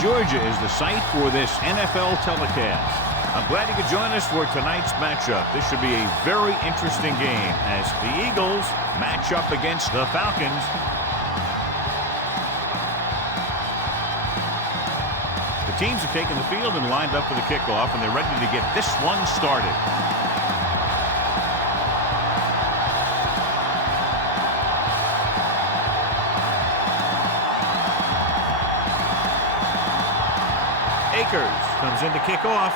Georgia is the site for this NFL telecast. I'm glad you could join us for tonight's matchup. This should be a very interesting game as the Eagles match up against the Falcons. The teams have taken the field and lined up for the kickoff, and they're ready to get this one started. Akers comes in to kick off.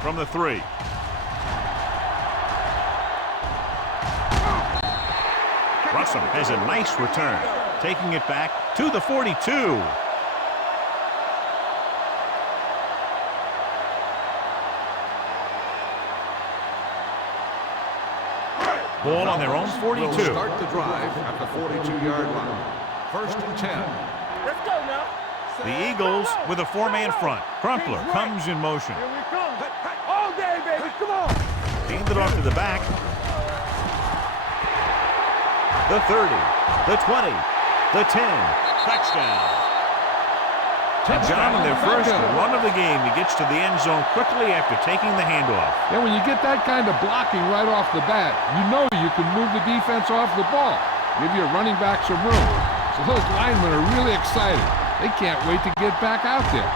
From the 3. Russell has a nice return, taking it back to the 42. Ball on their own 42. We'll start the drive at the 42-yard line. 1st and 10. Let's go now. The Eagles with a 4-man front. Crumpler comes in motion. Here we come. All day, baby. Come on. Handed off to the back. The 30, the 20, the 10. Touchdown. And John, in their first run of the game, he gets to the end zone quickly after taking the handoff. Yeah, when you get that kind of blocking right off the bat, you know you can move the defense off the ball. Give your running back some room. So those linemen are really excited. They can't wait to get back out there.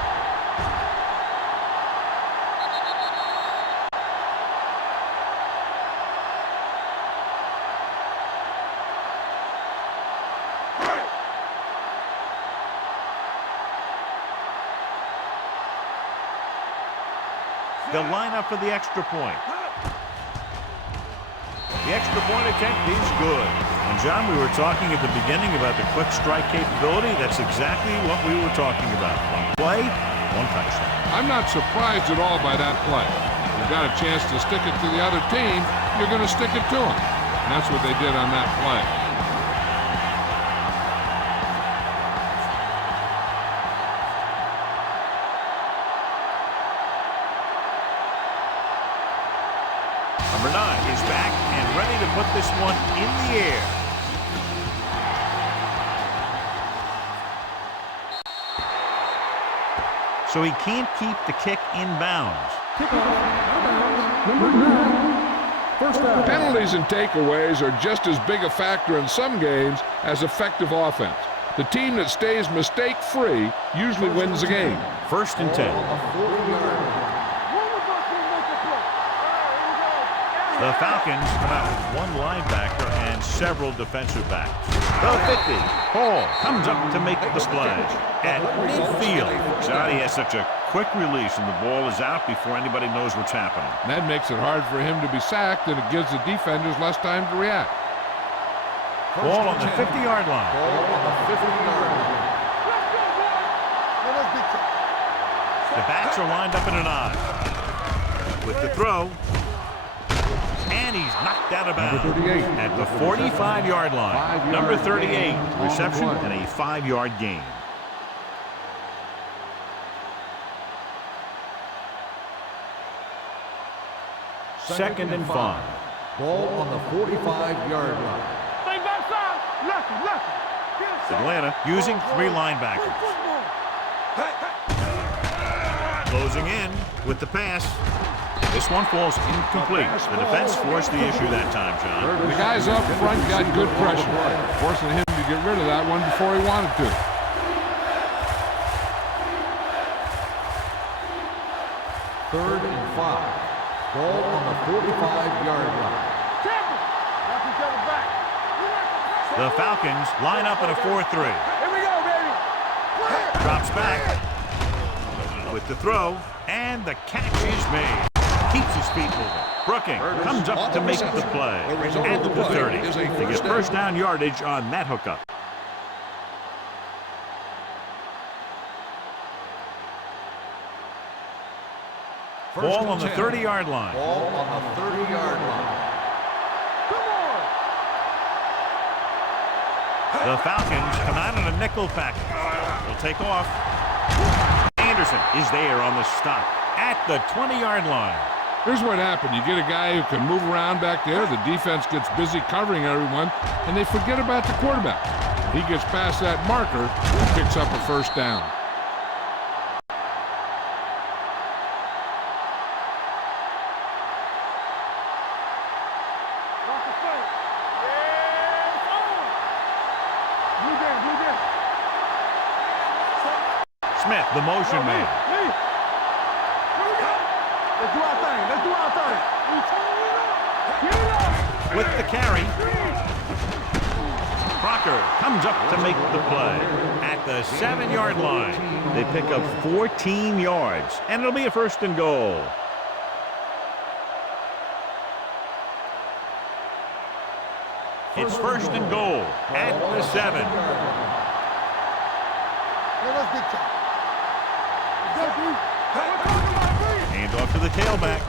They'll line up for the extra point. The extra point attempt is good. And, John, we were talking at the beginning about the quick strike capability. That's exactly what we were talking about. One play, one touchdown. I'm not surprised at all by that play. If you've got a chance to stick it to the other team, you're going to stick it to them. And that's what they did on that play. Number 9 is back and ready to put this one in the air. So he can't keep the kick in bounds. Penalties and takeaways are just as big a factor in some games as effective offense. The team that stays mistake-free usually wins the game. 1st and 10. The Falcons come out with one linebacker and several defensive backs. The 50. Hall comes up to make the splash at midfield. Johnny has such a quick release, and the ball is out before anybody knows what's happening. That makes it hard for him to be sacked, and it gives the defenders less time to react. Ball on the 50-yard line. Ball on the 50-yard line. The backs are lined up in an I. With the throw. And he's knocked out of bounds at the 45-yard line. Number 38, reception and a 5-yard gain. Second and 5. Ball on the 45-yard line. Stay backside. Left. Atlanta using 3 linebackers. Closing in with the pass. This one falls incomplete. The defense forced the issue that time, John. The guys up front got good pressure, forcing him to get rid of that one before he wanted to. Third and 5. Ball on the 45-yard line. The Falcons line up in a 4-3. Here we go, baby. Drops back with the throw, and the catch is made. Keeps his feet moving. Brooking comes up to make the play. At the 30. They get first down yardage on that hookup. Ball on the 30-yard line. Ball on the 30-yard line. The Falcons come out in a nickel package. Will take off. Anderson is there on the stop at the 20-yard line. Here's what happened. You get a guy who can move around back there. The defense gets busy covering everyone, and they forget about the quarterback. He gets past that marker and picks up a first down. Smith, the motion man. Let's do our thing. Let's do our thing. Get it up. With the carry. Crocker comes up to make the play. At the 7-yard line, they pick up 14 yards, and it'll be a first and goal. It's first and goal at the 7. Hand off to the tailback.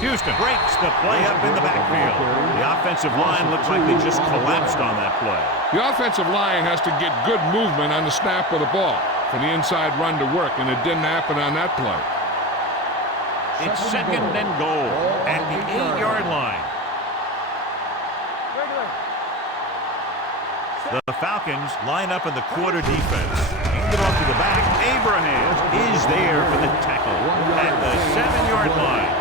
Houston breaks the play up in the backfield. The offensive line looks like they just collapsed on that play. The offensive line has to get good movement on the snap of the ball for the inside run to work, and it didn't happen on that play. It's second and goal at the 8-yard line. The Falcons line up in the quarter defense. Hand it off to the back. Abraham is there for the tackle at the 7-yard line.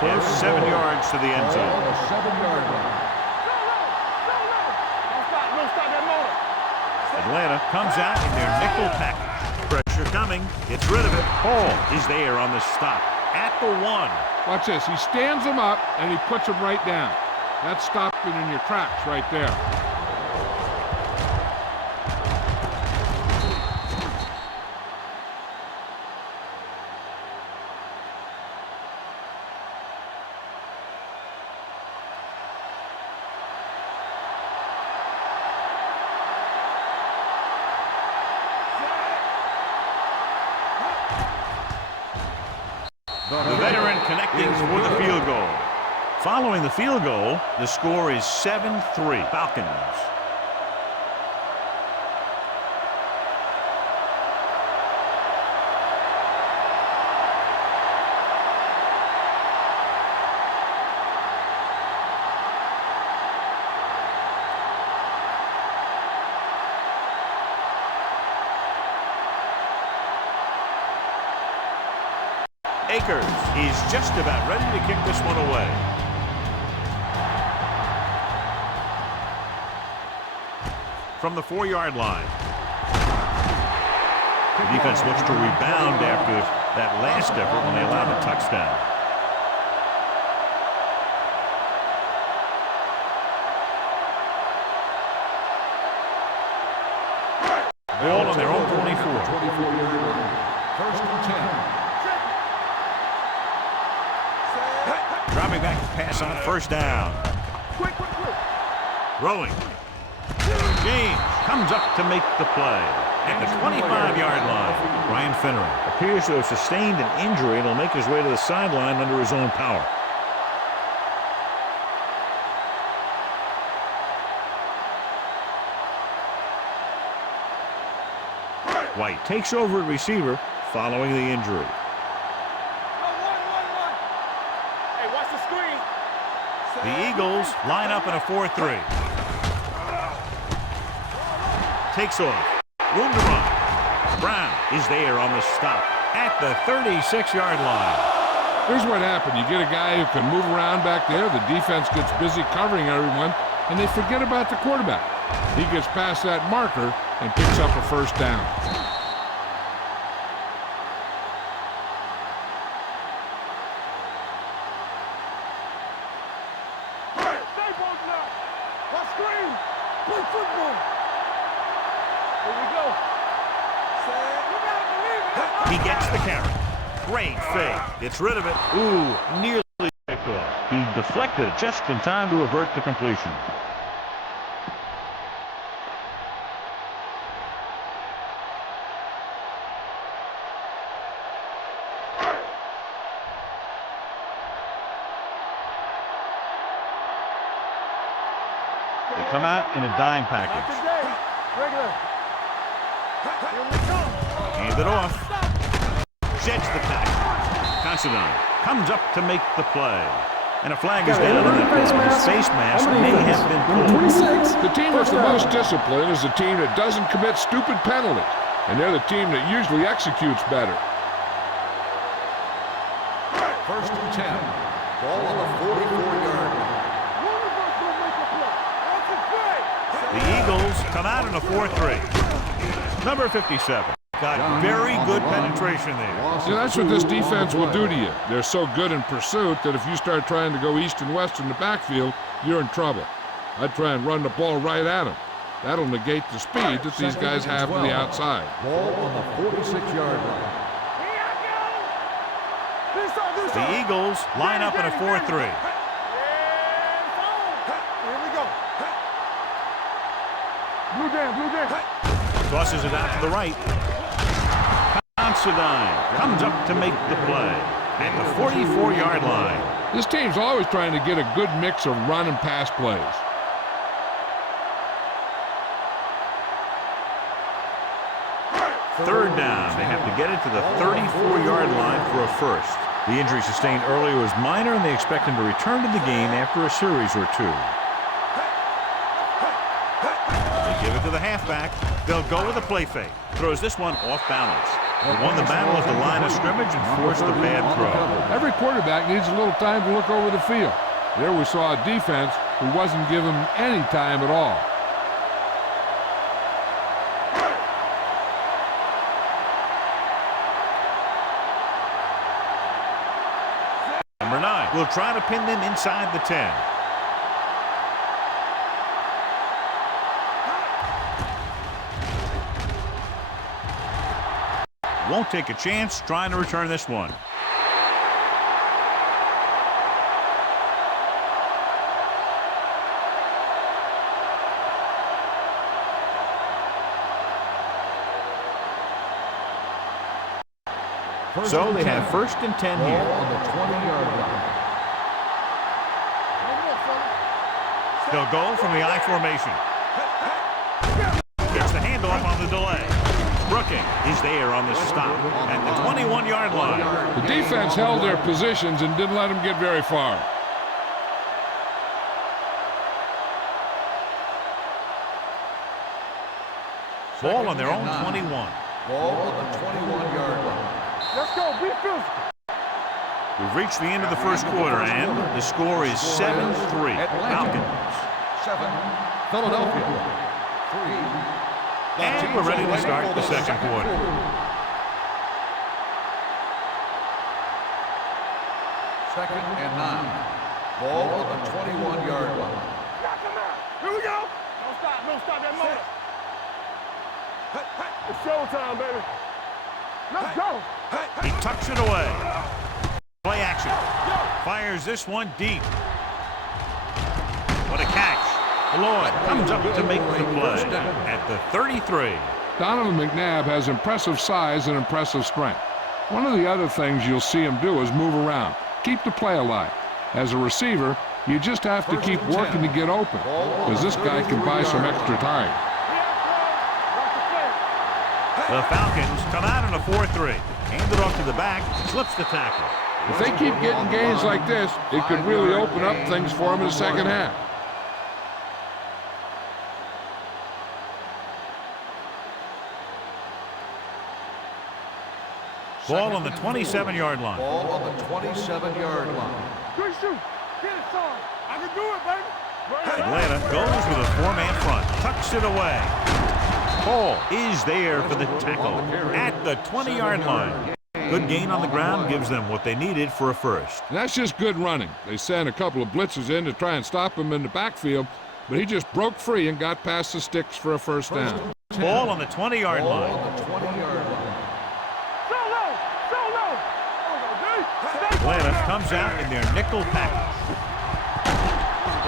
Yes, 7 yards to the end zone. The 7-yard line. Don't stop that motor. Atlanta comes out in their nickel package. Pressure coming. Gets rid of it. Hall is there on the stop at the 1. Watch this. He stands him up, and he puts him right down. That's stopping in your tracks right there. The veteran connecting for the field goal. Following the field goal, the score is 7-3 Falcons. Akers is just about ready to kick this one away. From the 4-yard line. The defense looks to rebound after that last effort when they allowed a touchdown. Ball on their own 24. 24-yard line. First and 10. Dropping back to pass on first down. Quick. Throwing. James comes up to make the play at the 25-yard line. Brian Finneran appears to have sustained an injury and will make his way to the sideline under his own power. White takes over at receiver following the injury. The Eagles line up in a 4-3. Takes off. Room to run. Brown is there on the stop at the 36-yard line. Here's what happened. You get a guy who can move around back there. The defense gets busy covering everyone, and they forget about the quarterback. He gets past that marker and picks up a first down. He gets the carry. Great fake. Gets rid of it. Ooh, nearly picked off. He deflected it just in time to avert the completion. They come out in a dime package. Regular. Here we go. Hand it off. Sheds the tackle. Considine comes up to make the play. And a flag is down on that play. His face mask may have been pulled. 26. The team with the most discipline is the team that doesn't commit stupid penalties. And they're the team that usually executes better. First and 10. Ball on the 44-yard line. One of us will make a play. That's a play. The Eagles come out in a 4-3. Number 57 got very good penetration there. See, that's what this defense will do to you. They're so good in pursuit that if you start trying to go east and west in the backfield, you're in trouble. I'd try and run the ball right at them. That'll negate the speed that these guys have to the outside. Ball on the 46-yard line. Here I go. This side, this The side. Eagles line up in a 4-3. Here we go. Blue down. Tosses it out to the right. Considine comes up to make the play at the 44-yard line. This team's always trying to get a good mix of run and pass plays. Third down. They have to get it to the 34-yard line for a first. The injury sustained earlier was minor, and they expect him to return to the game after a series or two. They give it to the halfback. They'll go with a play fake. Throws this one off balance. They won the battle at the line of scrimmage and forced a bad throw. Every quarterback needs a little time to look over the field. There we saw a defense who wasn't given any time at all. Number 9 will try to pin them inside the 10. Won't take a chance trying to return this one. So they have first and 10 Ball here. on the 20-yard line. They'll go from the I formation. Gets the handoff on the delay. Brooking is there on the stop at the 21-yard line. The defense held their positions and didn't let them get very far. Ball on their own 21. Ball on the 21-yard line. Let's go. Be physical. We've reached the end of the first quarter, and the score is 7-3. Falcons. 7. Philadelphia. 3. And we're ready to start the second quarter. Second and 9. Ball on the 21-yard line. Knock him out. Here we go. Don't stop. Don't stop that motor. It's showtime, baby. Let's go. He tucks it away. Play action. Fires this one deep. What a catch. Lloyd comes up to make the play at the 33. Donovan McNabb has impressive size and impressive strength. One of the other things you'll see him do is move around, keep the play alive. As a receiver, you just have to keep working to get open, because this guy can buy some extra time. The Falcons come out in a 4-3. Hand it off to the back, slips the tackle. If they keep getting gains like this, it could really open up things for them in the second half. Ball on the 27-yard line. Ball on the 27-yard line. Good shoot. Get it, son. I can do it, baby. Atlanta goes with a 4-man front, tucks it away. Hall is there for the tackle at the 20-yard line. Good gain on the ground gives them what they needed for a first. And that's just good running. They sent a couple of blitzes in to try and stop him in the backfield, but he just broke free and got past the sticks for a first down. Ball on the 20-yard Ball line. on the 20-yard line. Atlanta comes out in their nickel package.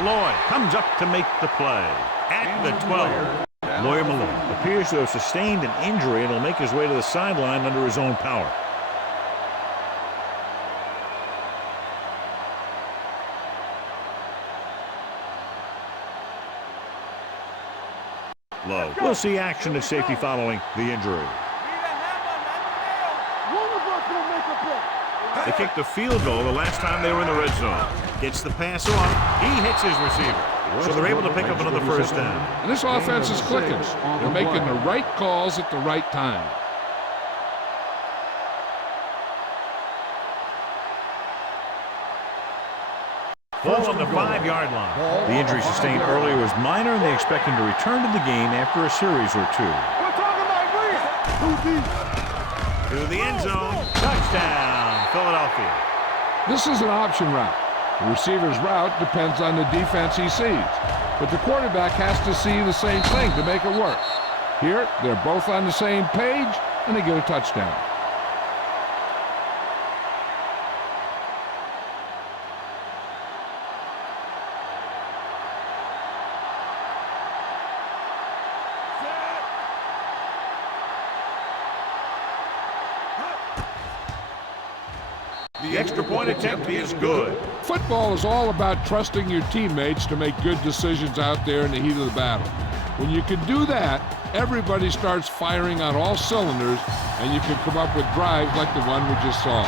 Lloyd comes up to make the play at the 12. Lawyer Malone appears to have sustained an injury and will make his way to the sideline under his own power. low. We'll see action at safety following the injury. They kicked the field goal the last time they were in the red zone. Gets the pass off. He hits his receiver. So they're able to pick up another first down. And this offense is clicking. They're making the right calls at the right time. Ball on the 5-yard line. The injury sustained earlier was minor, and they expect him to return to the game after a series or two. To the end zone. Touchdown, Philadelphia. This is an option route. The receiver's route depends on the defense he sees. But the quarterback has to see the same thing to make it work. Here, they're both on the same page, and they get a touchdown. The extra point attempt is good. Football is all about trusting your teammates to make good decisions out there in the heat of the battle. When you can do that, everybody starts firing on all cylinders, and you can come up with drives like the one we just saw.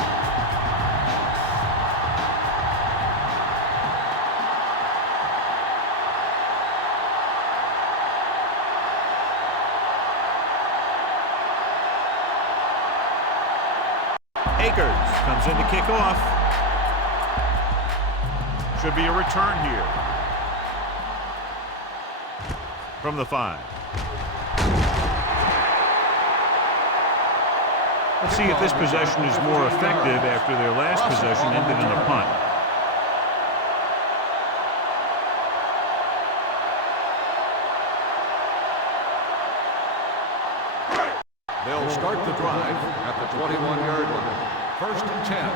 Akers comes in to kick off. Should be a return here. From the 5. Let's see if this possession is more effective after their last possession ended in a punt. They'll start the drive at the 21-yard line. First and 10.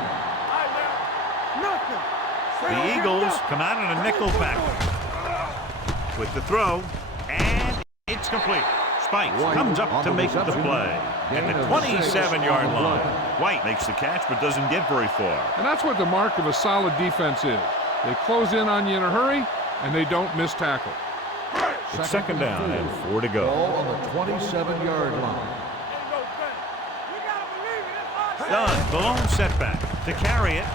The Eagles come out in a nickel package. With the throw, and it's complete. Spikes comes up to make the play at the 27-yard line. White makes the catch but doesn't get very far. And that's what the mark of a solid defense is. They close in on you in a hurry, and they don't miss tackle. It's second down and 4 to go. Ball on the 27-yard line. Dunn, the lone setback to carry it.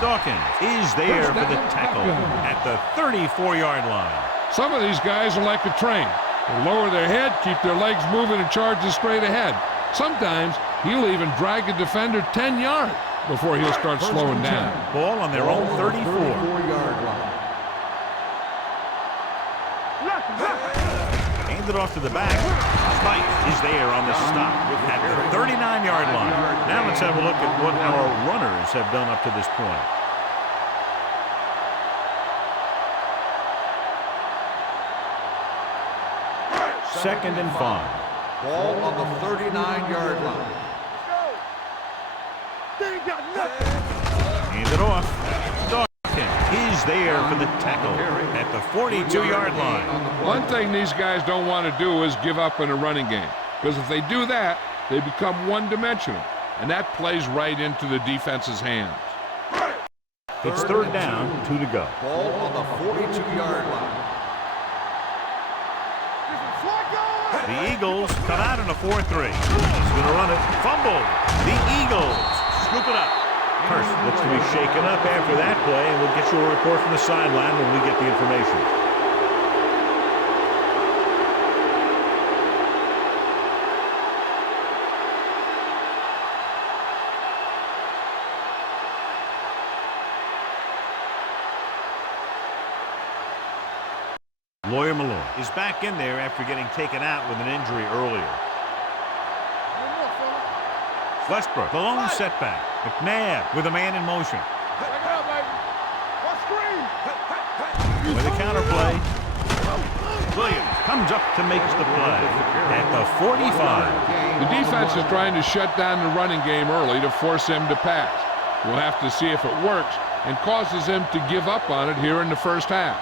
Dawkins is there for the tackle at the 34-yard line. Some of these guys are like a train. They lower their head, keep their legs moving, and charges straight ahead. Sometimes he'll even drag a defender 10 yards before he'll start slowing down. Ball on their own 34-yard line. Hand it off to the back. Spike is there on the stop at the 39-yard line. Now let's have a look at what our runners have done up to this point. Second and 5. Ball on the 39-yard line. Hand it off. Dawkins is there for the tackle at the 42-yard line. One thing these guys don't want to do is give up in a running game, because if they do that, they become one-dimensional, and that plays right into the defense's hands. It's third down, 2 to go. Ball on the 42-yard line. The Eagles come out in a 4-3. He's going to run it. Fumble. The Eagles scoop it up. Hurst looks to be shaken up after that play, and we'll get you a report from the sideline when we get the information. Lawyer Malone is back in there after getting taken out with an injury earlier. Westbrook, the lone setback. McNabb with a man in motion. With a counter play. Williams comes up to make the play at the 45. The defense is trying to shut down the running game early to force him to pass. We'll have to see if it works and causes him to give up on it here in the first half.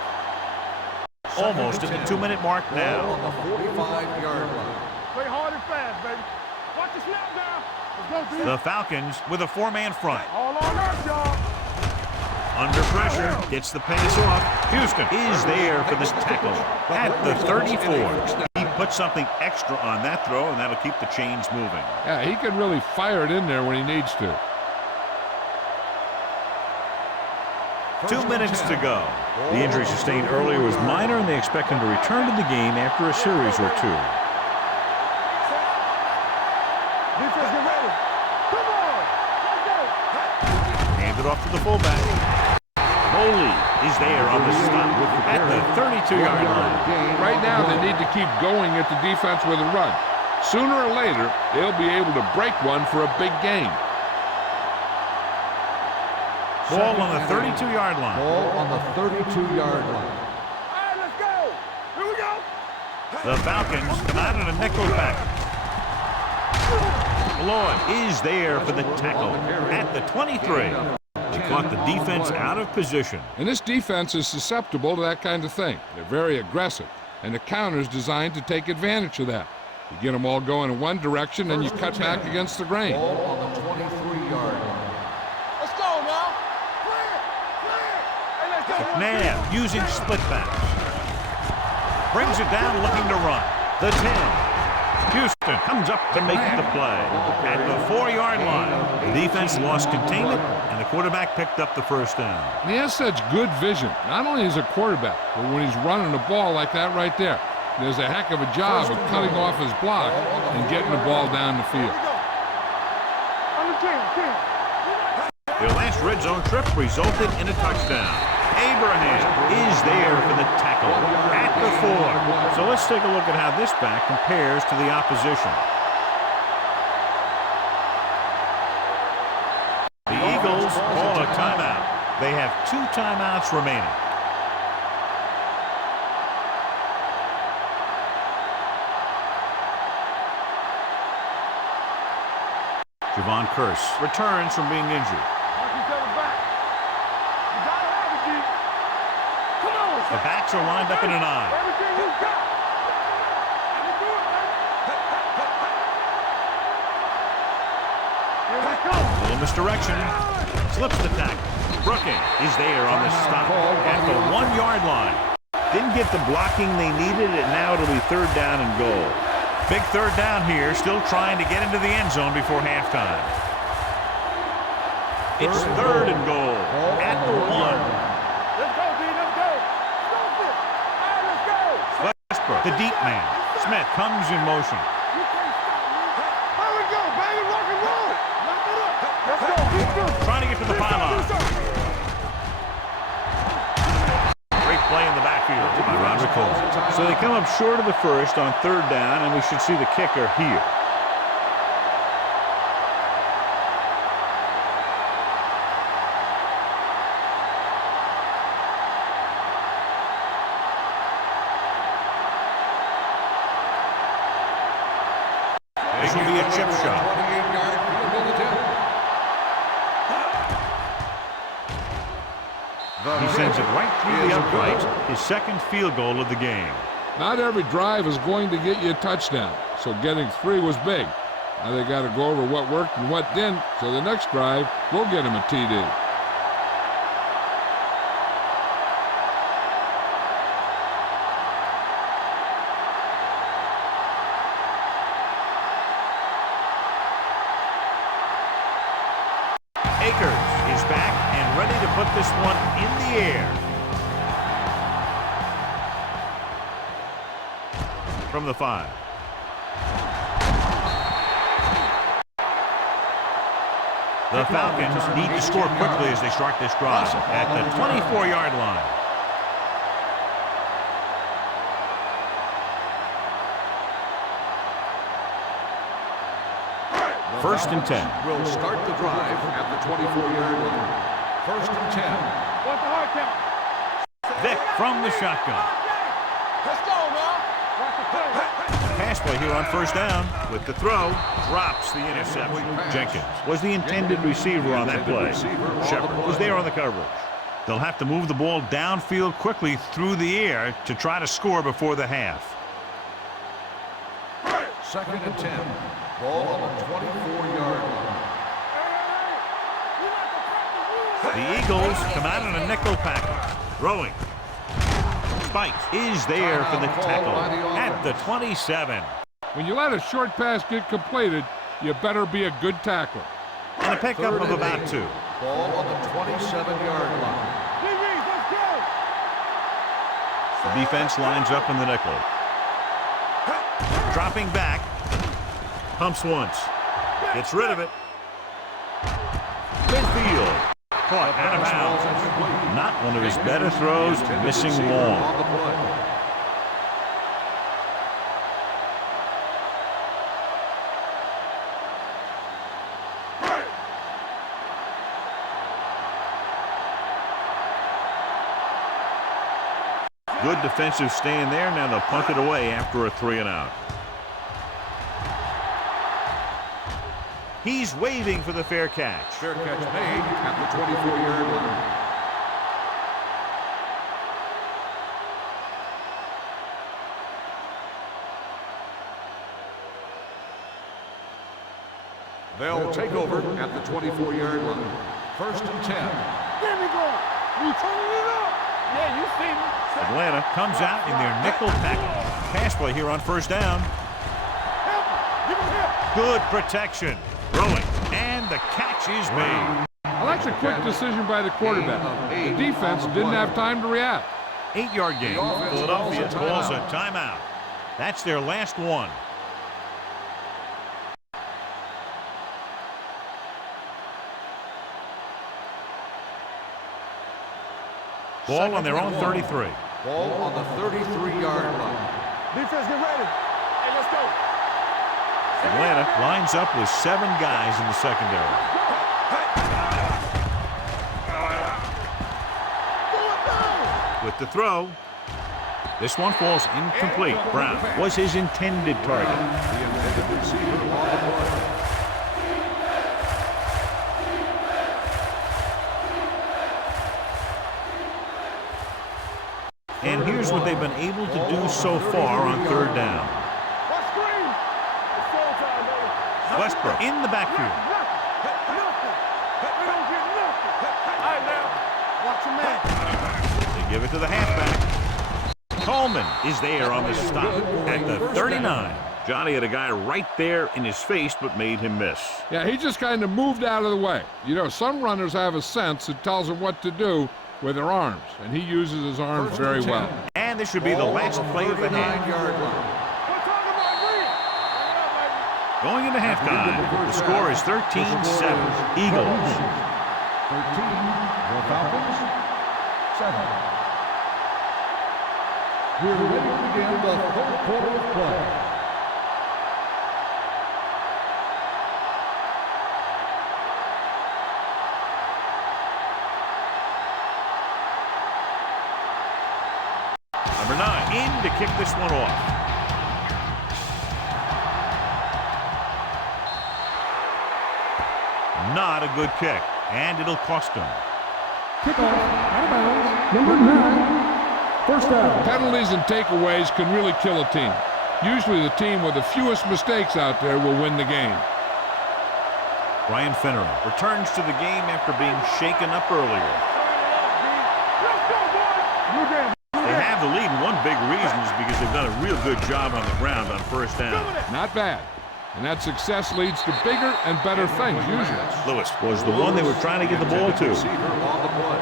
Almost at the 2-minute mark now. On the 45-yard line. Play hard and fast, baby. Watch the snap now. Let's go, The Falcons with a 4-man front. All on us, y'all. Under pressure, gets the pass off. Houston is there for this tackle at the 34. He put something extra on that throw, and that'll keep the chains moving. Yeah, he can really fire it in there when he needs to. 2 minutes to go. The injury sustained earlier was minor, and they expect him to return to the game after a series or two. Defense, get ready. Come on. Let's go. Hand it off to the fullback. Moley is there on the stop at the 32-yard line. Right now, they need to keep going at the defense with a run. Sooner or later, they'll be able to break one for a big game. Ball on the 32-yard line. Ball on the 32-yard line. All right, let's go. Here we go. The Falcons come out in a nickel back. Lloyd is there for the tackle at the 23. He caught the defense out of position. And this defense is susceptible to that kind of thing. They're very aggressive, and the counter's designed to take advantage of that. You get them all going in one direction, and you cut back against the grain. Ball on the 23-yard line. Let's go now. Hey, let's go. McNabb using split backs. Brings it down looking to run. The 10. Houston comes up to make the play. At the 4-yard line, the defense lost containment, and the quarterback picked up the first down. And he has such good vision, not only as a quarterback, but when he's running the ball like that right there. There's a heck of a job of cutting off his block and getting the ball down the field. On the 10. Their last red zone trip resulted in a touchdown. Abraham is there for the tackle at the 4. So let's take a look at how this back compares to the opposition. The Eagles call a timeout. They have 2 timeouts remaining. Javon Curse returns from being injured. The backs are lined up in an eye. Everything you got. Here we go. A little misdirection. Slips the tackle. Brooking is there on the stop at the 1-yard line. Didn't get the blocking they needed, and now it'll be 3rd down and goal. Big 3rd down here, still trying to get into the end zone before halftime. It's 3rd and goal at the 1. Let's go, D. Let's go. Stop it. All right, let's go. Westbrook, the deep man. Smith comes in motion. You can't stop me. Here we go, baby. Rock and roll. Lock it up. Let's go. Keep doing. Trying to get to the pylon. Great play in the backfield by Roderick Cole. So they come up short of the first on 3rd down, and we should see the kicker here. This will be a chip shot. 28-yard field goal attempt. He sends it right through the upright, his 2nd field goal of the game. Not every drive is going to get you a touchdown, so getting 3 was big. Now they got to go over what worked and what didn't, so the next drive will get him a TD. Akers is back and ready to put this one in the air. From the 5. The Falcons need to score quickly as they start this drive at the 24-yard line. First and 10. Will start the drive at the 24-yard line. 1st and 10. What's the hard count? Vick from the shotgun. Let's go, man. Watch the play. Pass play here on 1st down with the throw. Drops the interception. Jenkins was the intended receiver on that play. Shepard was there on the coverage. They'll have to move the ball downfield quickly through the air to try to score before the half. 2nd and 10. Ball on the 24-yard line. The Eagles come out in a nickel package. Throwing. Spikes is there for the tackle at the 27. When you let a short pass get completed, you better be a good tackler. And a pickup of about 2. Ball on the 27-yard line. Let's go. The defense lines up in the nickel. Dropping back. Pumps once. Gets rid of it. Midfield. Caught out of bounds. Not one of his better throws. Missing long. On the play. Good defensive stand there. Now they'll punt it away after a 3-and-out. He's waving for the fair catch. Fair catch made at the 24-yard line. They'll take over at the 24-yard line. 1st and 10. There we go. You turning it up. Yeah, you see me. Atlanta comes out in their nickel package. Pass play here on 1st down. Help him. Give him help. Good protection. Throwing. And the catch is made. Well, that's a quick decision by the quarterback. The defense didn't have time to react. 8-yard game. Philadelphia calls a timeout. That's their last one. Ball on their own 33. Ball on the 33-yard line. Defense, get ready. Hey, let's go. Atlanta lines up with 7 guys in the secondary. With the throw, this one falls incomplete. Brown was his intended target. The intended receiver on the play. And here's what they've been able to do so far on 3rd down. Watch screen. It's go time, baby. Westbrook in the backfield. Nothing. We don't get nothing. All right, now. Watch your man. They give it to the halfback. Coleman is there on the stop at the 39. Johnny had a guy right there in his face, but made him miss. Yeah, he just kind of moved out of the way. You know, some runners have a sense that tells them what to do with their arms, and he uses his arms very well. And this should be the last play of the half. We're talking about green. Going into halftime, the score is 13-7. Eagles. 13, the Falcons, 7. We're ready to begin the 3rd quarter of play. Number 9 in to kick this one off. Not a good kick, and it'll cost him. Kickoff, out of bounds, number 9. First down. Penalties and takeaways can really kill a team. Usually the team with the fewest mistakes out there will win the game. Ryan Finneran returns to the game after being shaken up earlier. Let's go, boys. Blue game. They have the lead, and one big reason is because they've done a real good job on the ground on 1st down. Not bad. And that success leads to bigger and better things usually. Lewis was the one they were trying to get the ball to. Receiver on the play.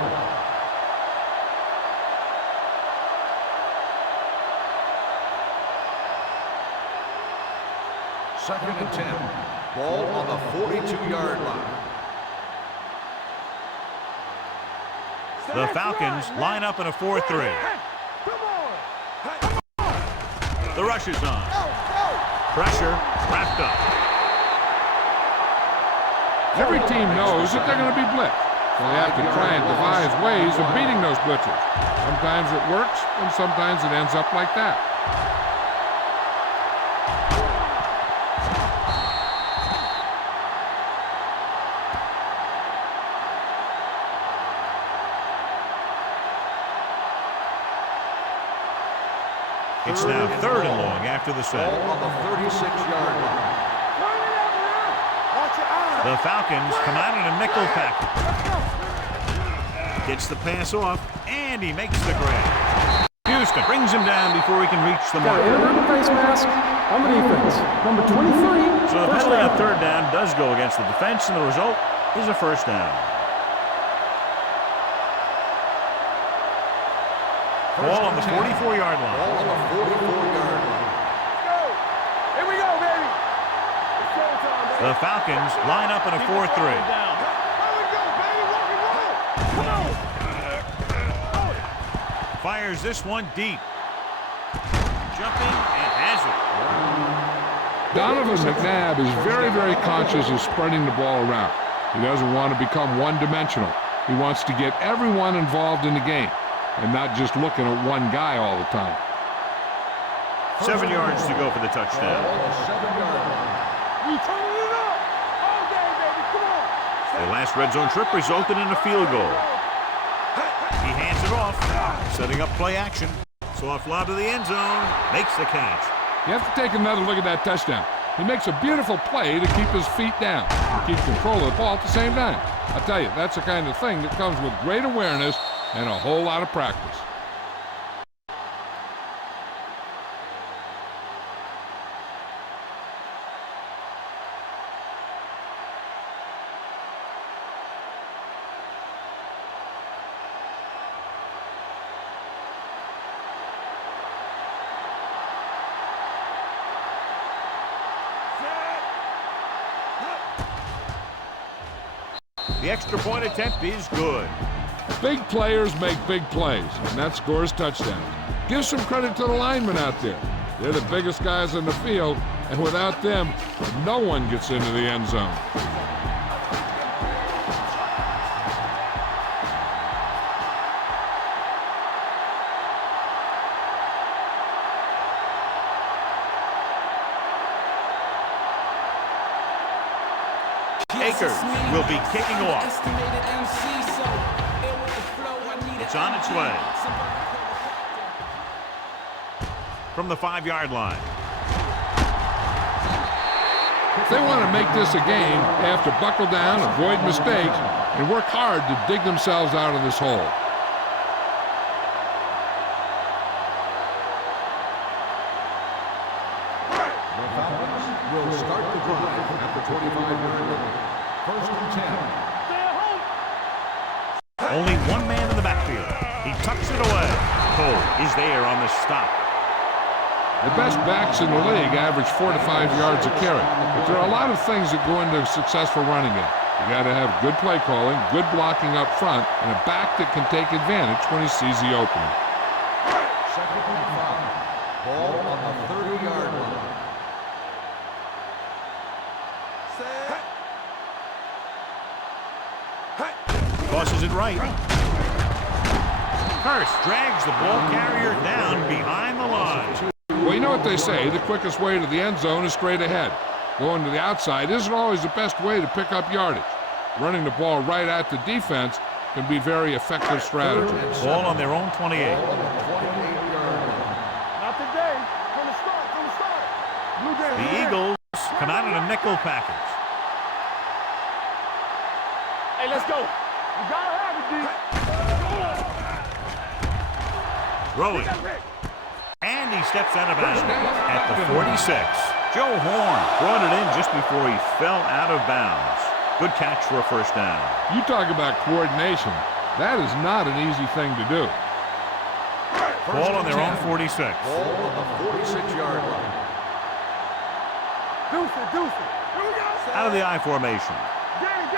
Second and 10. Ball on the 42-yard line. The Falcons line up in a 4-3. Come on. The rush is on. Pressure wrapped up. Every team knows that they're going to be blitzed, so they have to try and devise ways of beating those blitzers. Sometimes it works, and sometimes it ends up like that. It's now 3rd and long after the set. Ball on the 36-yard line. Watch your eyes. The Falcons come out in a nickel package. Gets the pass off, and he makes the grab. Houston brings him down before he can reach the Got mark. an inadvertent face mask on the defense. Number 23. So the first penalty on down. third down does go against the defense, and the result is a first down. Ball on the 44-yard line. Ball on the 44-yard line. Here we go, baby. It's showtime, baby. The Falcons line up in a 4-3. Here we go, baby. Rock and roll. Come on. Fires this one deep. Jumping and has it. Donovan McNabb is very, very conscious of spreading the ball around. He doesn't want to become one-dimensional. He wants to get everyone involved in the game and not just looking at one guy all the time. 7 yards to go for the touchdown. Ball on the 7-yard line. We turning it up. All day, baby. Come on. The last red zone trip resulted in a field goal. He hands it off, setting up play action. Soft lob to the end zone, makes the catch. You have to take another look at that touchdown. He makes a beautiful play to keep his feet down and keep control of the ball at the same time. I'll tell you, that's the kind of thing that comes with great awareness and a whole lot of practice. The extra point attempt is good. Big players make big plays, and that scores touchdowns. Give some credit to the linemen out there. They're the biggest guys in the field, and without them, no one gets into the end zone. Akers will be kicking off. It's on its way. From the 5-yard line. If they want to make this a game, they have to buckle down, avoid mistakes, and work hard to dig themselves out of this hole. The Falcons will start the drive at the 25-yard line. First and 10. Only one man in the backfield. He tucks it away. Cole is there on the stop. The best backs in the league average 4 to 5 yards a carry, but there are a lot of things that go into a successful running game. You got to have good play calling, good blocking up front, and a back that can take advantage when he sees the opening. Second and 5. Ball on the 30-yard line. Tosses it right. Hurst drags the ball carrier down behind the line. Well, you know what they say, the quickest way to the end zone is straight ahead. Going to the outside isn't always the best way to pick up yardage. Running the ball right at the defense can be very effective strategy. Ball on their own 28. Ball on the 28-yard line. Not today. From the start. Blue Jays. The Eagles come out in a nickel package. Hey, let's go. You gotta have it, D. Throwing. And he steps out of bounds at the 46. Joe Horn brought it in just before he fell out of bounds. Good catch for a first down. You talk about coordination. That is not an easy thing to do. Ball on their own 46. Ball on the 46-yard line. Deuce it. Here we go. Out of the I formation. Danny.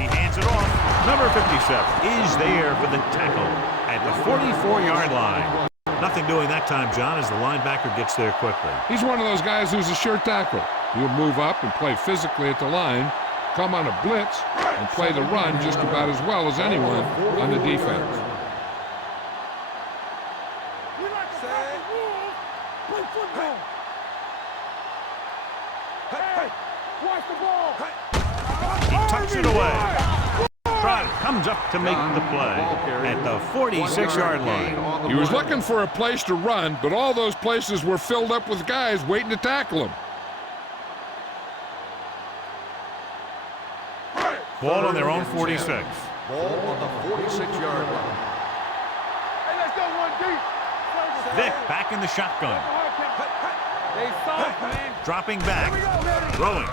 He hands it off. Number 57 is there for the tackle at the 44-yard line. Nothing doing that time, John, as the linebacker gets there quickly. He's one of those guys who's a sure tackler. He'll move up and play physically at the line, come on a blitz, and play the run just about as well as anyone on the defense. We like to play the rules. Play football. Hey, watch the ball. He tucks it away. Trot comes up to make the play at the 46-yard line. He was looking for a place to run, but all those places were filled up with guys waiting to tackle him. Ball on their own 46. Ball on the 46-yard line. Hey, let's go one deep. Vic back in the shotgun. They soft, man. Dropping back. Throwing.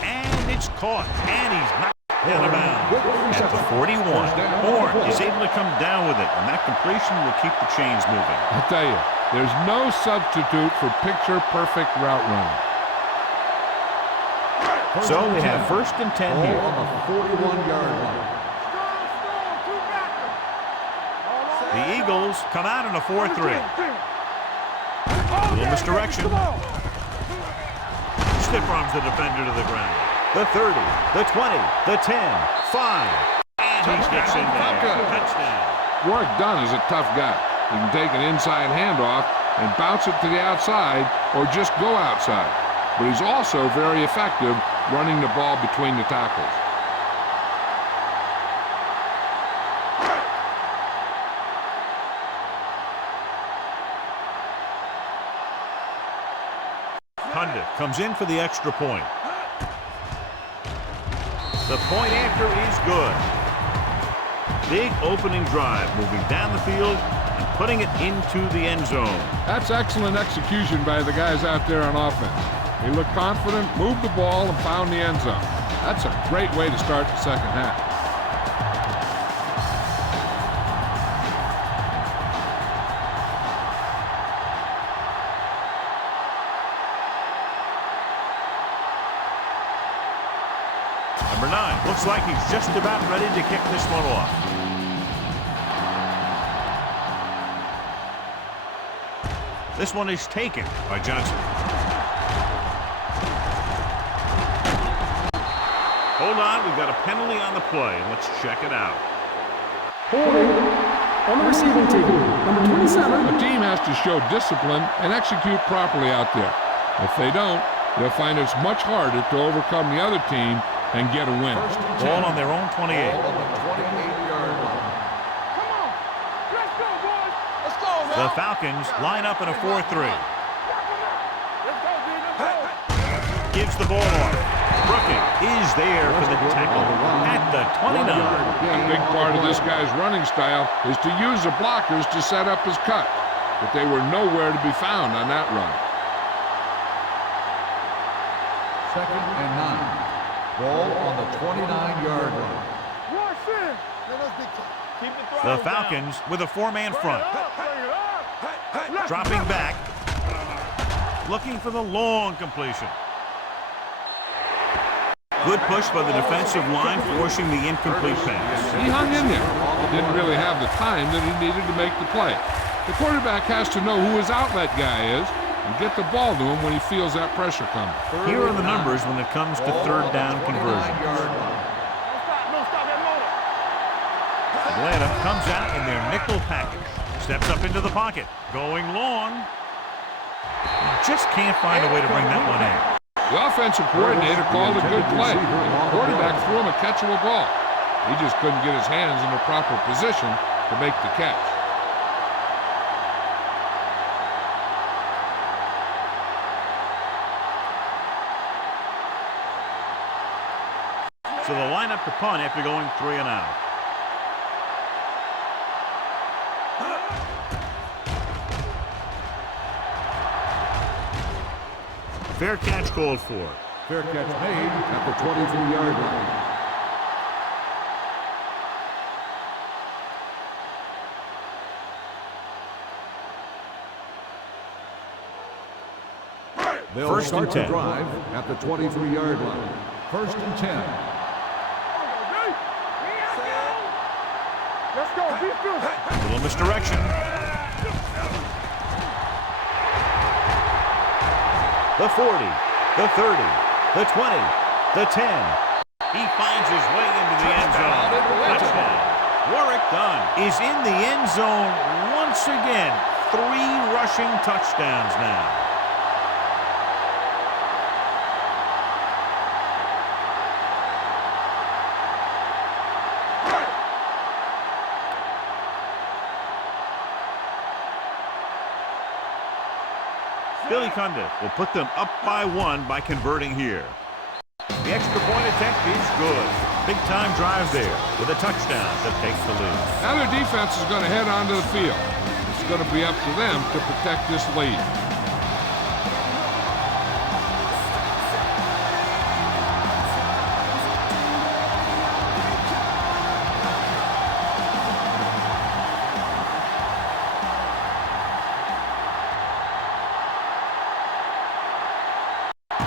And it's caught. And he's knocked out of bounds. At the 41. Horn is able to come down with it. And that completion will keep the chains moving. I tell you, there's no substitute for picture-perfect route running. So we have 1st and 10 Ball here. on the 41-yard line. The Eagles come out in a 4-3. Little misdirection. Stiff arms the defender to the ground. The 30, the 20, the 10, 5. And he gets in there. Touchdown. Warwick Dunn is a tough guy. He can take an inside handoff and bounce it to the outside or just go outside. But he's also very effective running the ball between the tackles. Pundit comes in for the extra point. The point after is good. Big opening drive, moving down the field and putting it into the end zone. That's excellent execution by the guys out there on offense. They looked confident, moved the ball, and found the end zone. That's a great way to start the second half. Number 9 looks like he's just about ready to kick this one off. This one is taken by Johnson. Hold on, we've got a penalty on the play. Let's check it out. Holding on the receiving team. Number 27. A team has to show discipline and execute properly out there. If they don't, they'll find it's much harder to overcome the other team and get a win. Ball on their own 28. Ball on the 28-yard line. Come on. Let's go, boys. Let's go, man. The Falcons line up in a 4-3. Let's go, D. Let's go. Gives the ball off. Brooking is there for the tackle at the 29. A big part of this guy's running style is to use the blockers to set up his cut, but they were nowhere to be found on that run. 2nd and 9. Ball on the 29-yard line. Rush in. Keep the throw The down. Falcons with a 4-man front. Bring it up. Dropping back. Looking for the long completion. Good push by the defensive line, forcing the incomplete pass. He hung in there. Didn't really have the time that he needed to make the play. The quarterback has to know who his outlet guy is and get the ball to him when he feels that pressure coming. Here are the numbers when it comes to third down conversions. Don't stop that motor. Atlanta comes out in their nickel package. Steps up into the pocket. Going long. Just can't find a way to bring that one in. The offensive coordinator called a good play. The quarterback threw him a catchable ball. He just couldn't get his hands in the proper position to make the catch. So they'll line up to punt after going 3 and out. Fair catch called for. Fair catch made at the 23-yard line. They'll First and start the 10. drive at the 23-yard line. 1st and 10. Let's go. Deep field. Little misdirection. The 40, the 30, the 20, the 10. He finds his way into the end zone. Touchdown. Warwick Dunn is in the end zone once again. 3 rushing touchdowns now. Billy Cundiff will put them up by 1 by converting here. The extra point attempt is good. Big-time drive there with a touchdown to take the lead. Now their defense is going to head onto the field. It's going to be up to them to protect this lead.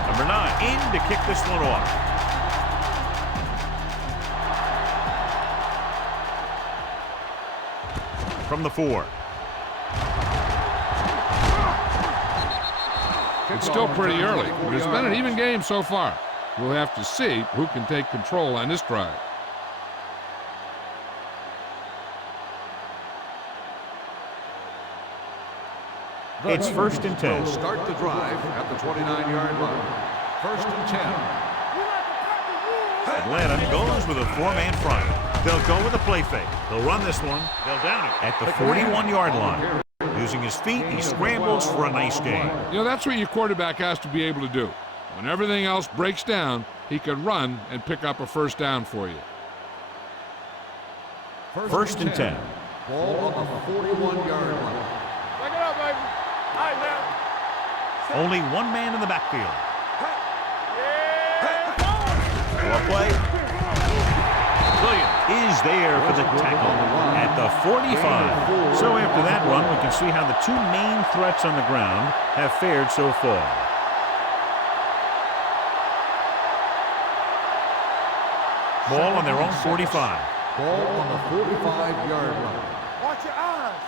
Number 9 in to kick this one off. From the 4. It's still pretty early, but it's been an even game so far. We'll have to see who can take control on this drive. It's 1st and 10. Will start the drive at the 29-yard line. 1st and 10. Atlanta goes with a 4-man front. They'll go with a play fake. They'll run this one. They'll down it at the 41-yard line. Using his feet, he scrambles for a nice gain. You know, that's what your quarterback has to be able to do. When everything else breaks down, he can run and pick up a first down for you. 1st and 10. Ball on the 41-yard line. Back it up, baby. All right, now. Only one man in the backfield. Yeah. A play. Williams is there for the tackle at the 45. So after that run, we can see how the two main threats on the ground have fared so far. Ball on their own 45. Ball on the 45-yard line. Watch your eyes.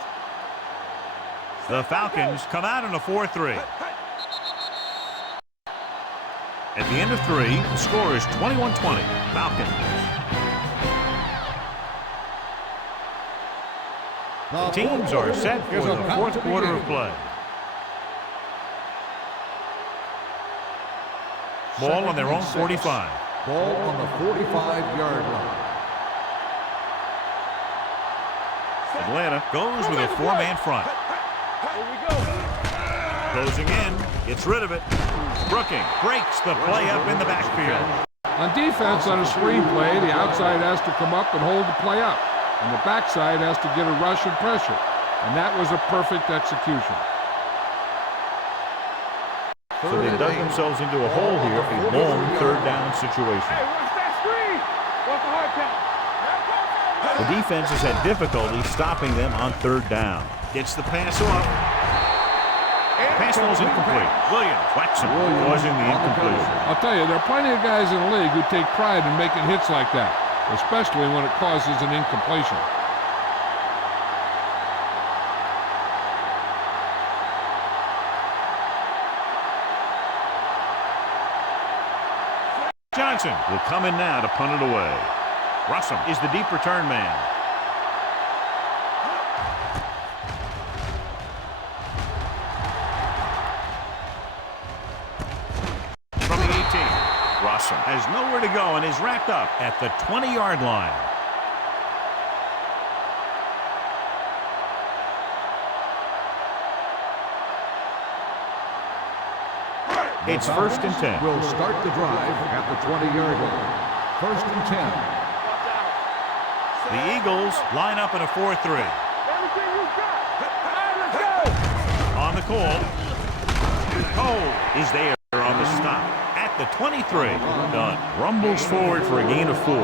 The Falcons come out in a 4-3. At the end of 3, the score is 21-20. Falcons. The teams are set for the 4th quarter of play. Ball on their own 45. Ball on the 45-yard line. Atlanta goes with a 4-man front. Here we go. Closing in, gets rid of it. Brooking breaks the play up in the backfield. On defense, on a screen play, the outside has to come up and hold the play up, and the backside has to get a rush and pressure, and that was a perfect execution. So they dug themselves into a hole here, a long 3rd down situation. Hey, watch that screen. Watch the hard count. The defense has had difficulty stopping them on 3rd down. Gets the pass off. Pass falls incomplete. Williams whacks him, causing the incompletion. I'll tell you, there are plenty of guys in the league who take pride in making hits like that, especially when it causes an incompletion. Johnson will come in now to punt it away. Russell is the deep return man. From the 18, Russell has nowhere to go and is wrapped up at the 20-yard line. It's 1st and 10. Will start the drive at the 20-yard line. 1st and 10. The Eagles line up in a 4-3. Everything you got. All right, let's go. On the call, Cole is there on the stop at the 23. Done. Rumbles forward for a gain of 4.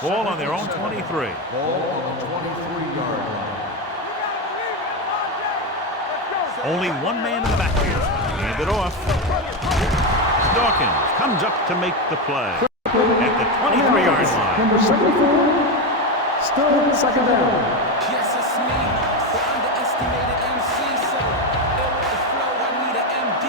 Ball on their own 23. Ball on the 23-yard line. Only one man in the backfield. Hand it off. Dawkins comes up to make the play at the 23-yard line. Number 74. Still 2nd down. Yes, it's me, the underestimated MC. So, ill with the flow, I need an MD.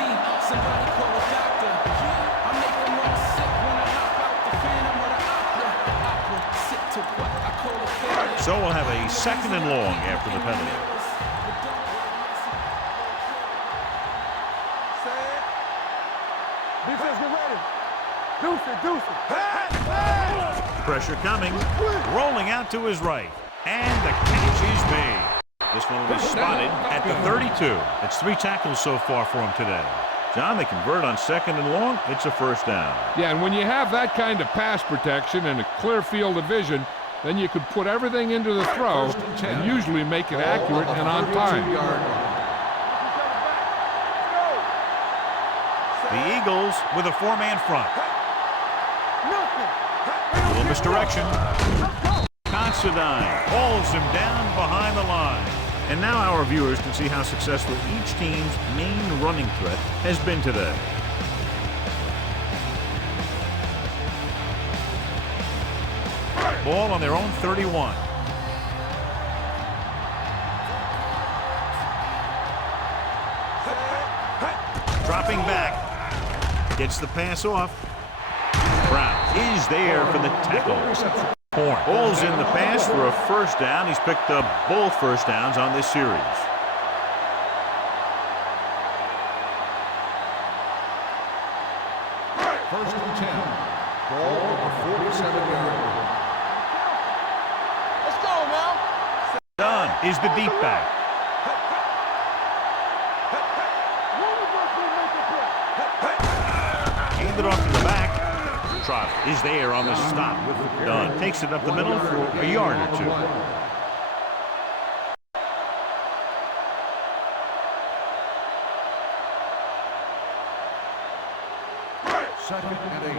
Somebody call a doctor. I make them all sick when I hop out the phantom or the opera. Sit to what I call a failure. So we'll have a 2nd and long after the penalty. Defense, get ready. Deuce it. Pressure coming, rolling out to his right, and the catch is made. The This one will be spotted at the 32. It's 3 tackles so far for him today. John, they convert on 2nd and long. It's a first down. Yeah, and when you have that kind of pass protection and a clear field of vision, then you could put everything into the throw and usually make it accurate and on time. The Eagles with a 4-man front. A little misdirection. Considine hauls him down behind the line. And now our viewers can see how successful each team's main running threat has been today. Ball on their own 31. Dropping back. Gets the pass off. Brown is there for the tackle. Horn pulls in the pass for a first down. He's picked up both first downs on this series. First and 10. Ball on the 47-yard line. Let's go now. Dunn is the deep back. Handed off to the back. Trot is there on the stop. Dunn takes it up the middle for a yard or two. Second and 8.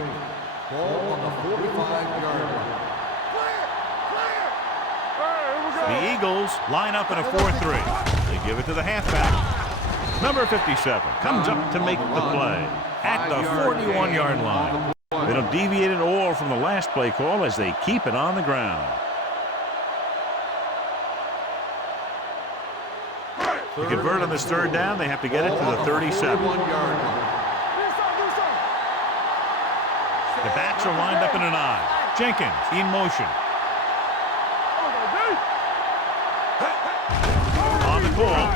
Ball on the 45-yard line. The Eagles line up in a 4-3. They give it to the halfback. Number 57 comes up to make the play at the 41-yard line. They don't deviate at all from the last play call as they keep it on the ground. To convert on this third down, they have to get it to the 37. The backs are lined up in an I. Jenkins in motion. On the call,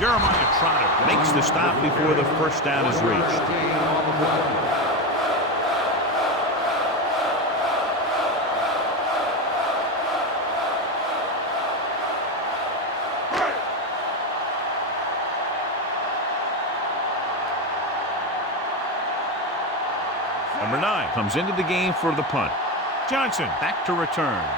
Jeremiah Trotter makes the stop before the first down is reached. Number 9 comes into the game for the punt. Johnson back to return.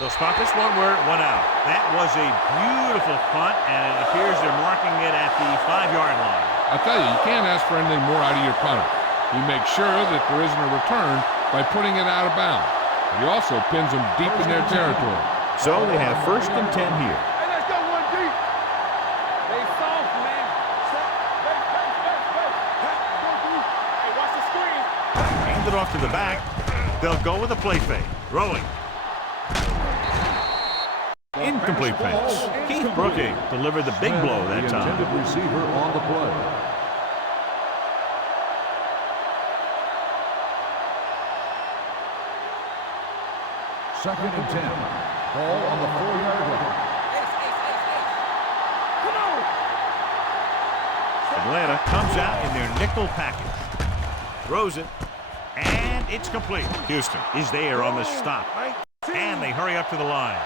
They'll spot this one where it went out. That was a beautiful punt, and it appears they're marking it at the 5-yard line. I'll tell you, you can't ask for anything more out of your punter. You make sure that there isn't a return by putting it out of bounds. He also pins them deep in their territory. So they have first and 10 here. Hey, let's go one deep. They soft, man. Hey, watch the screen. Hand it off to the back. They'll go with a play fake. Rolling. Incomplete pass. Keith Brooking delivered the big blow that time. The intended receiver on the play. Second and 10. Ball on the 4-yard line. Atlanta comes out in their nickel package. Throws it. And it's complete. Houston is there on the stop. And they hurry up to the line.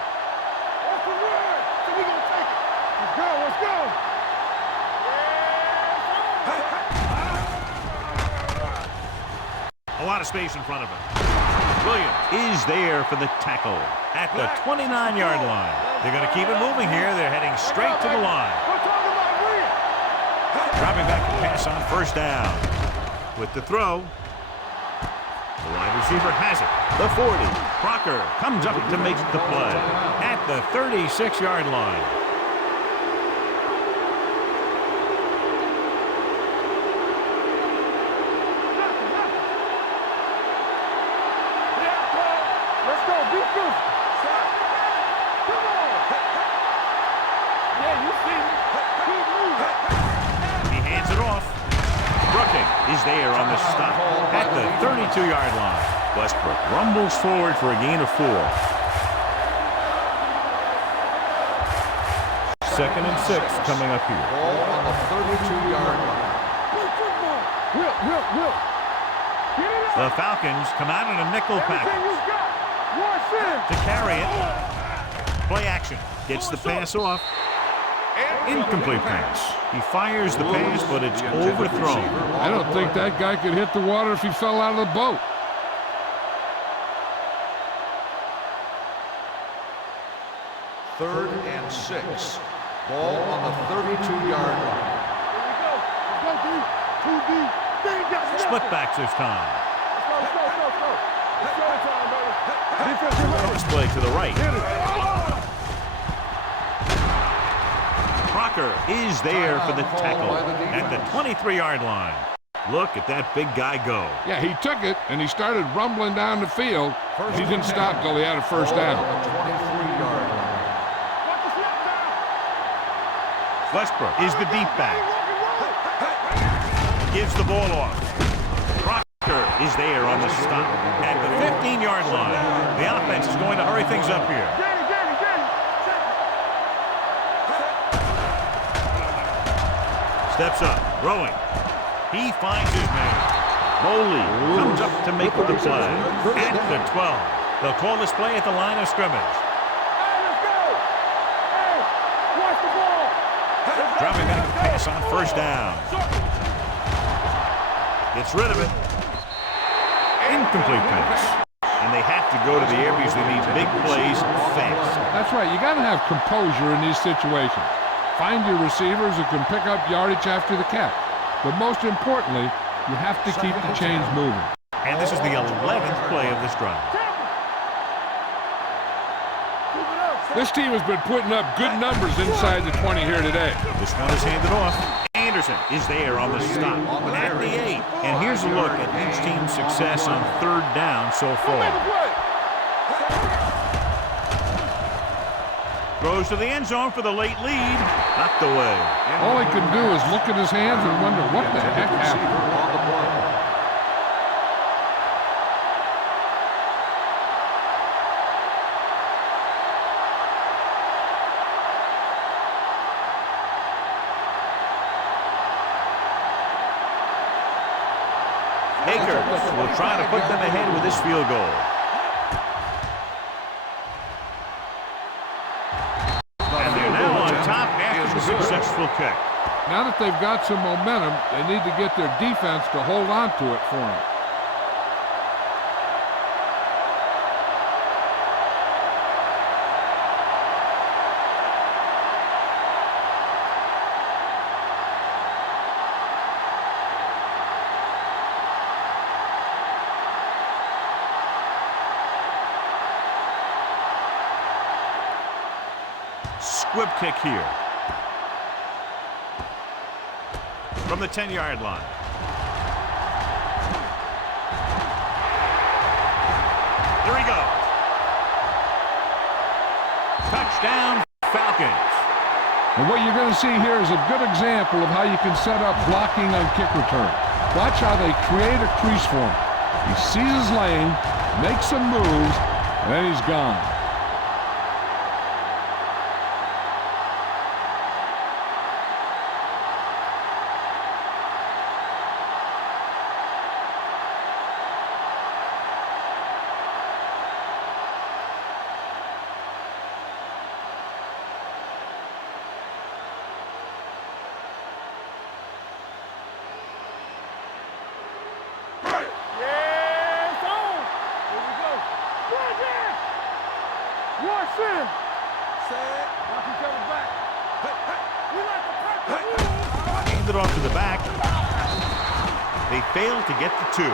Let's go. A lot of space in front of him. Williams is there for the tackle at the 29-yard line. They're going to keep it moving here. They're heading straight to the line. Dropping back to pass on first down. With the throw, the wide receiver has it. The 40. Crocker comes up to make the play at the 36-yard line. there on the stop at the 32-yard line. Westbrook rumbles forward for a gain of 4. 2nd and 6 coming up here. Ball on the 32-yard line. Will. Get it up. The Falcons come out in a nickel Everything package you got. Rush in. to carry it. Play action. Gets the pass off. Incomplete pass. He fires the pass, but it's overthrown. I don't think that guy could hit the water if he fell out of the boat. Third and 6. Ball on the 32-yard line. Go, D. 2D. They ain't got nothing. Split backs this time. Let's go. It's showtime, baby. Defensive line. Cross play to the right. Crocker is there for the tackle at the 23-yard line. Look at that big guy go. Yeah, he took it, and he started rumbling down the field. He didn't stop till he had a first down. On the 23-yard line. Westbrook is the deep back. Gives the ball off. Crocker is there on the stop at the 15-yard line. The offense is going to hurry things up here. Steps up, throwing. He finds his man. Moley comes up to make the play at the 12. They'll call this play at the line of scrimmage. Hey, let's go. Hey, watch the ball. Dropping back the pass on first down. Gets rid of it. Incomplete pass. And they have to go to the air because they need big plays fast. That's right. You got to have composure in these situations. Find your receivers who can pick up yardage after the catch. But most importantly, you have to keep the chains moving. And this is the 11th play of this drive. This team has been putting up good numbers inside the 20 here today. This one is handed off. Anderson is there on the stop at the 8. And here's a look at each team's success on third down so far. Throws to the end zone for the late lead. Knocked away. All he can do is look at his hands and wonder what the heck happened. On the play. Akers will try to put them ahead with this field goal. And they're now on top after the successful kick. Now that they've got some momentum, they need to get their defense to hold on to it for them. Squib kick here. From the 10-yard line. There he goes. Touchdown, Falcons. And what you're going to see here is a good example of how you can set up blocking on kick return. Watch how they create a crease for him. He sees his lane, makes some moves, and then he's gone. Handed off to the back. They failed to get the 2.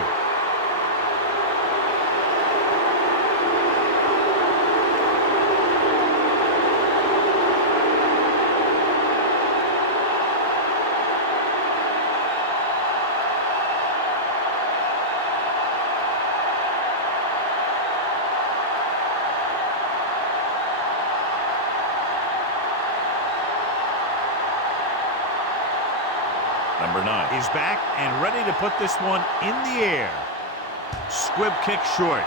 Number 9 is back and ready to put this one in the air. Squib kick short.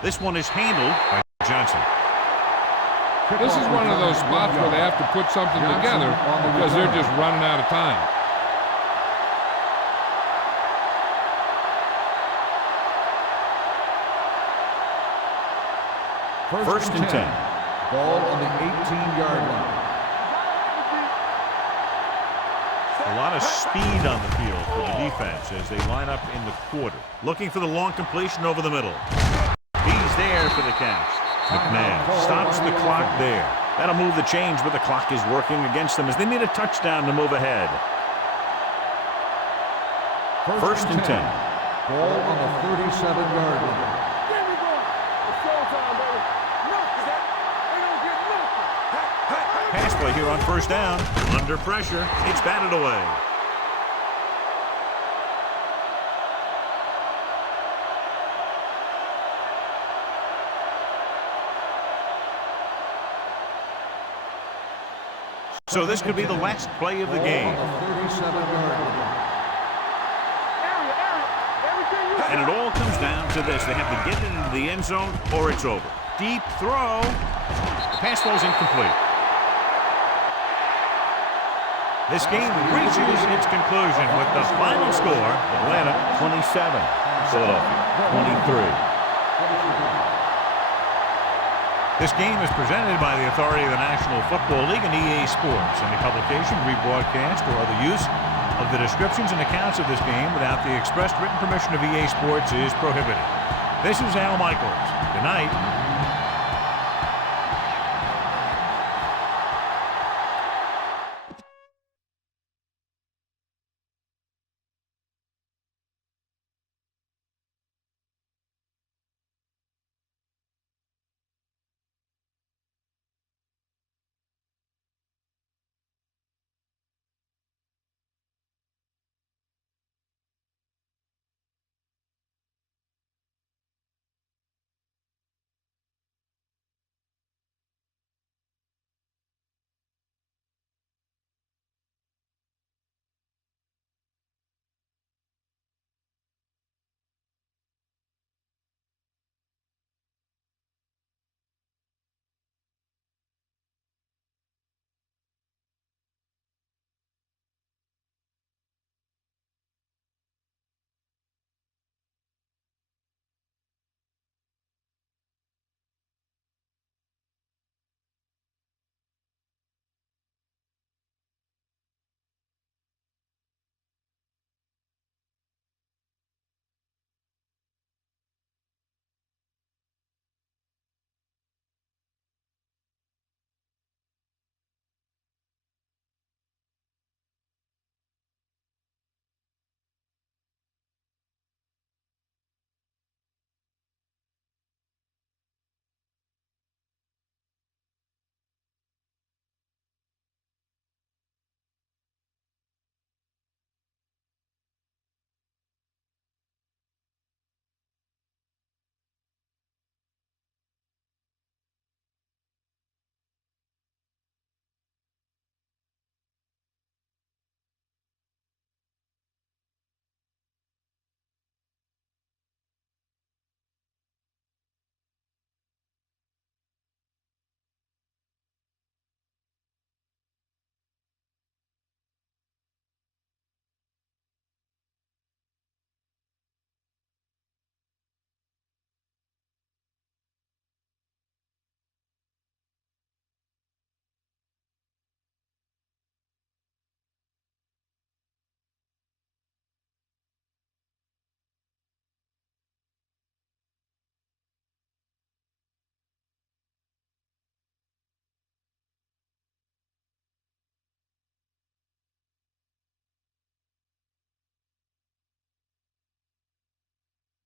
This one is handled by Johnson. This is one of those spots where they have to put something together because they're just running out of time. First and 10. Ball on the 18-yard line. A lot of speed on the field for the defense as they line up in the quarter. Looking for the long completion over the middle. He's there for the catch. McMahon stops the clock there. That'll move the chains, but the clock is working against them as they need a touchdown to move ahead. First and 10. Ball on the 37-yard line. There we go. It's showtime, baby. Knock that. They don't get nothing. Pass play here on first down. Under pressure. It's batted away. So this could be the last play of the game. Ball on the 37-yard line. And it all comes down to this. They have to get it into the end zone or it's over. Deep throw. The pass falls incomplete. This game reaches its conclusion with the final score. Atlanta 27, Philadelphia 23. This game is presented by the authority of the National Football League and EA Sports. Any publication, rebroadcast, or other use of the descriptions and accounts of this game without the expressed written permission of EA Sports is prohibited. This is Al Michaels. Good night.